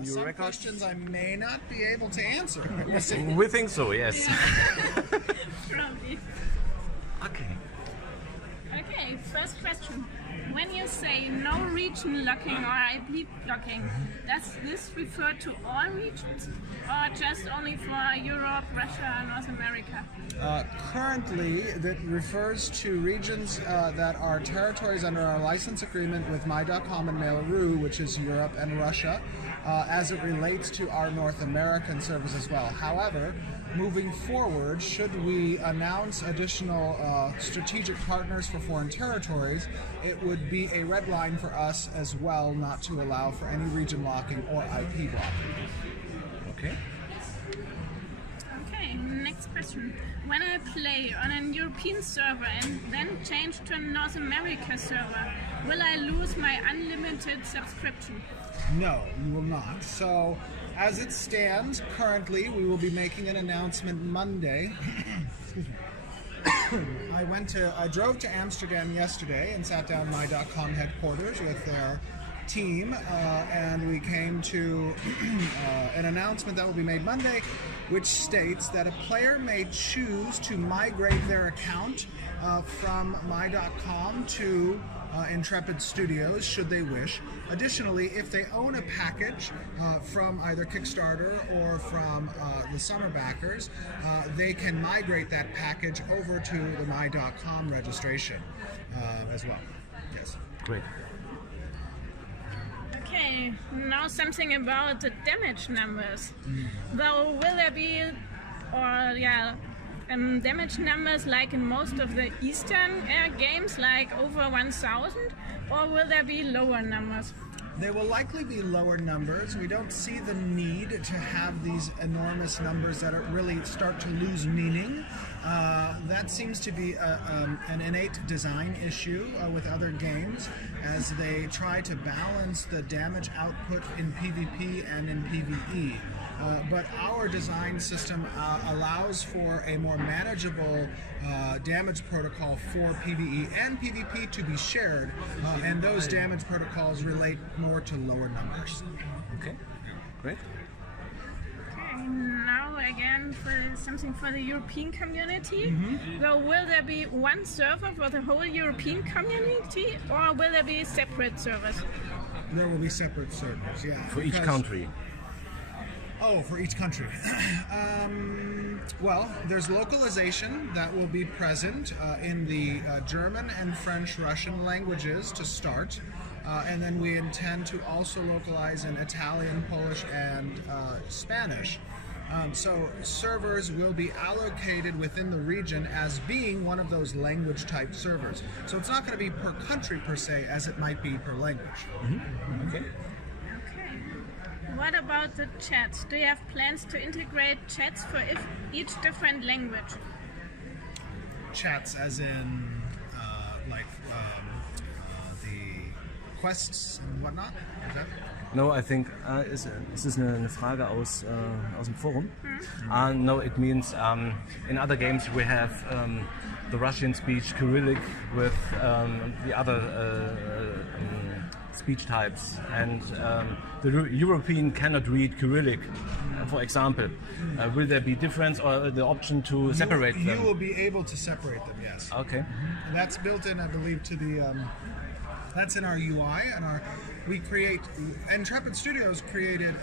new some records? questions I may not be able to answer. We think so, yes. Probably. Okay. Okay, first question. When you say no region locking or IP blocking, does this refer to all regions or just only for Europe, Russia, North America? Currently, that refers to regions that are territories under our license agreement with My.com and Mail.ru, which is Europe and Russia, as it relates to our North American service as well. However, moving forward, should we announce additional strategic partners for foreign territories, it would be a red line for us as well not to allow for any region locking or IP blocking. Okay. Okay, next question. When I play on a European server and then change to a North America server, will I lose my unlimited subscription? No, you will not. So, as it stands, currently, we will be making an announcement Monday. Excuse me. I drove to Amsterdam yesterday and sat down My.com headquarters with their team, and we came to an announcement that will be made Monday, which states that a player may choose to migrate their account from My.com to Intrepid Studios, should they wish. Additionally, if they own a package from either Kickstarter or from the summer backers, they can migrate that package over to the My.com registration as well. Yes. Great. Okay, now something about the damage numbers. Though, will there be, damage numbers like in most of the Eastern games, like over 1,000, or will there be lower numbers? There will likely be lower numbers. We don't see the need to have these enormous numbers that really start to lose meaning. That seems to be an innate design issue with other games as they try to balance the damage output in PvP and in PvE. But our design system allows for a more manageable damage protocol for PvE and PvP to be shared, and those damage protocols relate more to lower numbers. Okay, great. Okay, now again for something for the European community. So will there be one server for the whole European community, or will there be separate servers? There will be separate servers, yeah. For each country. Oh, for each country. Well, there's localization that will be present in the German and French, Russian languages to start. And then we intend to also localize in Italian, Polish, and Spanish. So servers will be allocated within the region as being one of those language type servers. So it's not going to be per country per se as it might be per language. Okay. What about the chats? Do you have plans to integrate chats for each different language? Chats as in the quests and whatnot? Is that? No, I think is this eine Frage aus dem Forum? No, it means in other games we have the Russian speech Cyrillic with the other speech types, and the European cannot read Cyrillic, for example. Will there be difference or the option to separate them? You will be able to separate them, yes. Okay. And that's built in, I believe, to the that's in our UI, and Intrepid Studios created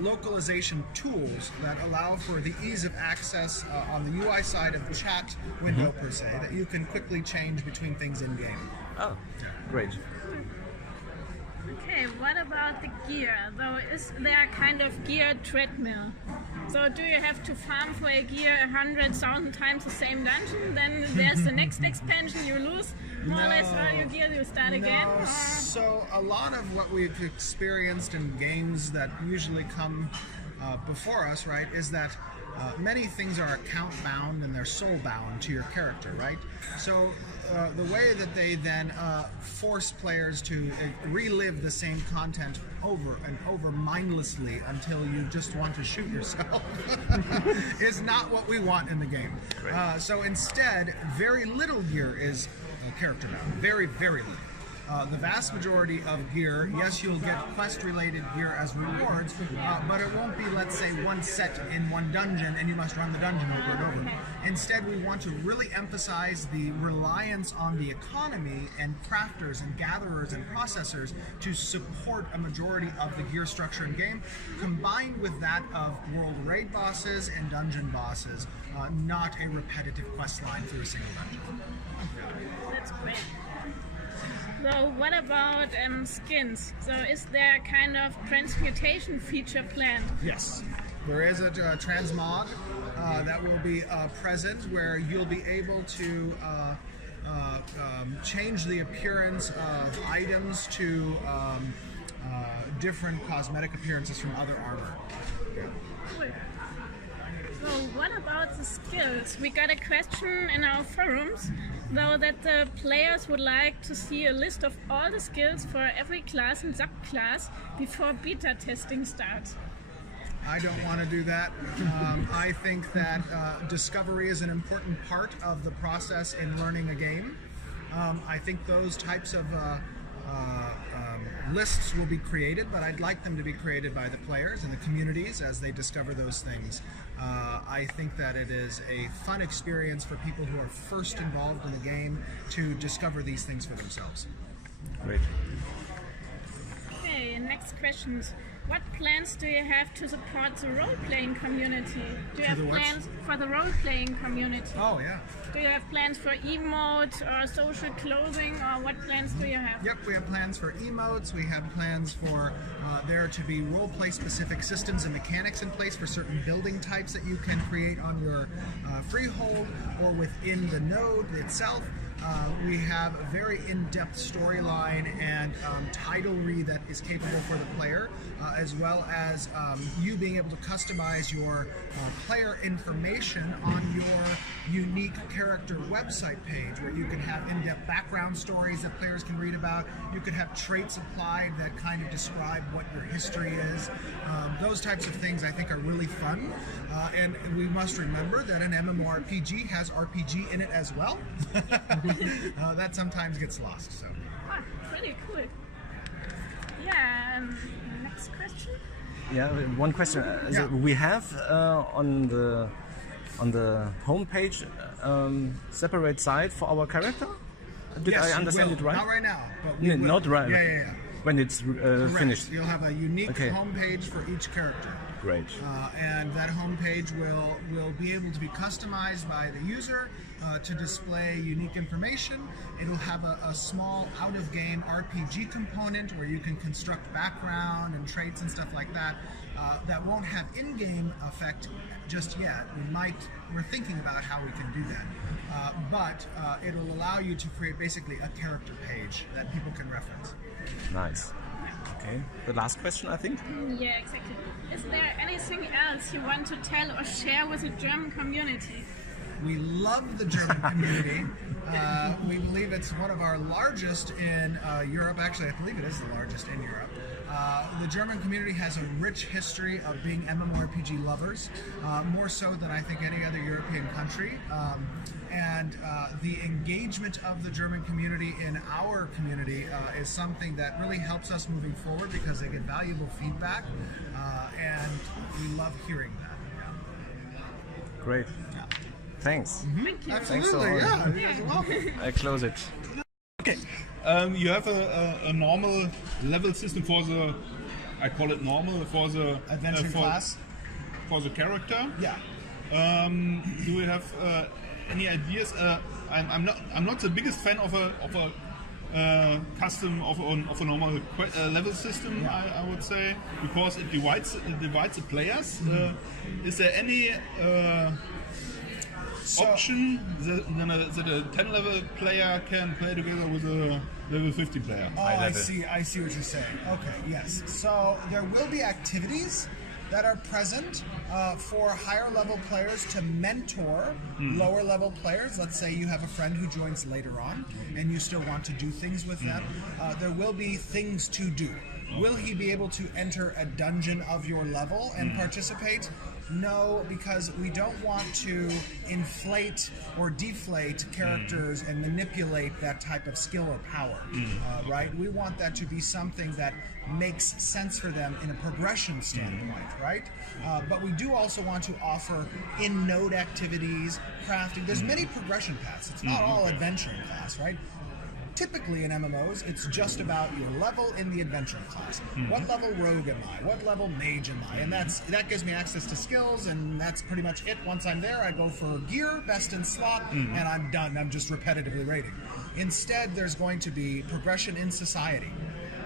localization tools that allow for the ease of access on the UI side of the chat window per se, that you can quickly change between things in game. Oh, great. Okay, what about the gear? Though, is there a kind of gear treadmill? So do you have to farm for a gear 100,000 times the same dungeon? Then there's the next expansion, you lose more or less all your gear, you start again? Or? So a lot of what we've experienced in games that usually come before us, right, is that many things are account bound and they're soul bound to your character, right? So the way that they then force players to relive the same content over and over mindlessly until you just want to shoot yourself is not what we want in the game. So instead, very little gear is character bound. Very, very little. The vast majority of gear, yes, you'll get quest-related gear as rewards, but it won't be, let's say, one set in one dungeon and you must run the dungeon over and over. Instead, we want to really emphasize the reliance on the economy and crafters and gatherers and processors to support a majority of the gear structure in game, combined with that of world raid bosses and dungeon bosses, not a repetitive quest line through a single dungeon. That's great. So what about skins? So is there a kind of transmutation feature planned? Yes. There is a transmog that will be present where you'll be able to change the appearance of items to different cosmetic appearances from other armor. Cool. So what about the skills? We got a question in our forums, though, that the players would like to see a list of all the skills for every class and subclass before beta testing starts. I don't want to do that. I think that discovery is an important part of the process in learning a game. I think those types of lists will be created, but I'd like them to be created by the players and the communities as they discover those things. I think that it is a fun experience for people who are first involved in the game to discover these things for themselves. Great. Okay, next questions. What plans do you have to support the role-playing community? Do you have plans for the role-playing community? Oh, yeah. Do you have plans for emotes or social clothing, or what plans do you have? Yep, we have plans for emotes. We have plans for there to be role-play specific systems and mechanics in place for certain building types that you can create on your freehold or within the node itself. We have a very in-depth storyline and titlery that is capable for the player, as well as you being able to customize your player information on your unique character website page, where you can have in-depth background stories that players can read about. You could have traits applied that kind of describe what your history is. Those types of things I think are really fun, and we must remember that an MMORPG has RPG in it as well. That sometimes gets lost. So. Ah, pretty cool. Yeah. Next question. Yeah, one question. So we have on the homepage separate site for our character. Did I understand it right? Not right now, but we will. Not right. Yeah. When it's finished. You'll have a unique homepage for each character. Great. And that homepage will be able to be customized by the user to display unique information. It'll have a small out-of-game RPG component where you can construct background and traits and stuff like that. That won't have in-game effect just yet. We're thinking about how we can do that. But it'll allow you to create basically a character page that people can reference. Nice. Okay. The last question, I think. Yeah, exactly. Is there anything else you want to tell or share with the German community? We love the German community. We believe it's one of our largest in Europe. Actually, I believe it is the largest in Europe. The German community has a rich history of being MMORPG lovers, more so than I think any other European country. And the engagement of the German community in our community is something that really helps us moving forward because they get valuable feedback, and we love hearing that. Yeah. Great. Yeah. Thanks. Thank you. Absolutely, Yeah. You're welcome. I close it. Okay. You have a normal level system for the, I call it normal, for the Adventure class? For the character. Yeah. Do you have any ideas? I'm not the biggest fan of a custom of a normal level system. Yeah. I would say, because it divides the players. Is there any option that a 10 level player can play together with a level 50 player? Oh, I see what you're saying. Okay, yes. So there will be activities that are present for higher level players to mentor lower level players. Let's say you have a friend who joins later on and you still want to do things with them. There will be things to do. Will he be able to enter a dungeon of your level and participate? No, because we don't want to inflate or deflate characters and manipulate that type of skill or power, right? We want that to be something that makes sense for them in a progression standpoint, right? But we do also want to offer in-node activities, crafting. There's many progression paths. It's not all adventuring class, right? Typically in MMOs, it's just about your level in the adventuring class. What level rogue am I? What level mage am I? And that gives me access to skills, and that's pretty much it. Once I'm there, I go for gear, best in slot, and I'm done. I'm just repetitively raiding. Instead, there's going to be progression in society.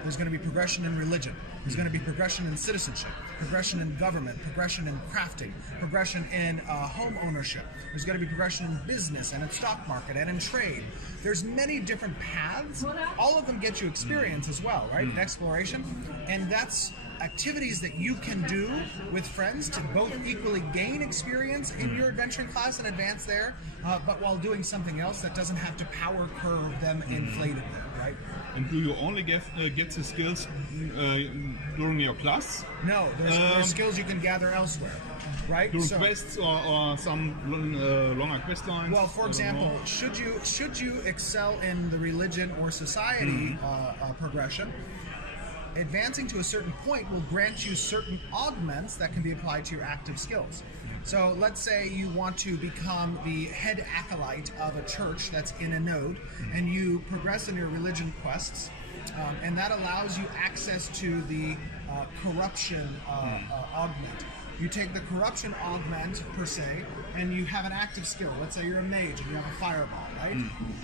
There's going to be progression in religion. There's going to be progression in citizenship, progression in government, progression in crafting, progression in home ownership. There's going to be progression in business and in stock market and in trade. There's many different paths. All of them get you experience as well, right? And exploration. And that's activities that you can do with friends to both equally gain experience in your adventuring class and advance there, but while doing something else that doesn't have to power curve them inflated there, right? And do you only get the skills during your class? No, there's skills you can gather elsewhere, right? During quests or some longer quest lines? Well, for example, should you excel in the religion or society progression, advancing to a certain point will grant you certain augments that can be applied to your active skills. So let's say you want to become the head acolyte of a church that's in a node, and you progress in your religion quests, and that allows you access to the corruption augment. You take the corruption augment, per se, and you have an active skill. Let's say you're a mage and you have a fireball, right?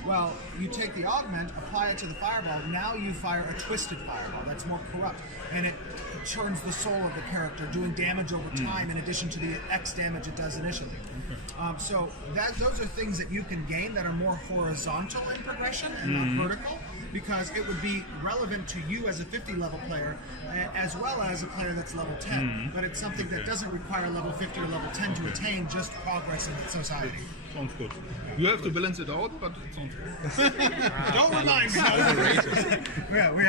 Well, you take the augment, apply it to the fireball, now you fire a twisted fireball that's more corrupt, and it churns the soul of the character, doing damage over time in addition to the X damage it does initially. So those are things that you can gain that are more horizontal in progression and not vertical, because it would be relevant to you as a 50 level player as well as a player that's level 10. But it's something that doesn't require level 50 or level 10 to attain, just progress in society. Sounds good. You have to balance it out, but it sounds good. Don't remind me. Overrated. Yeah,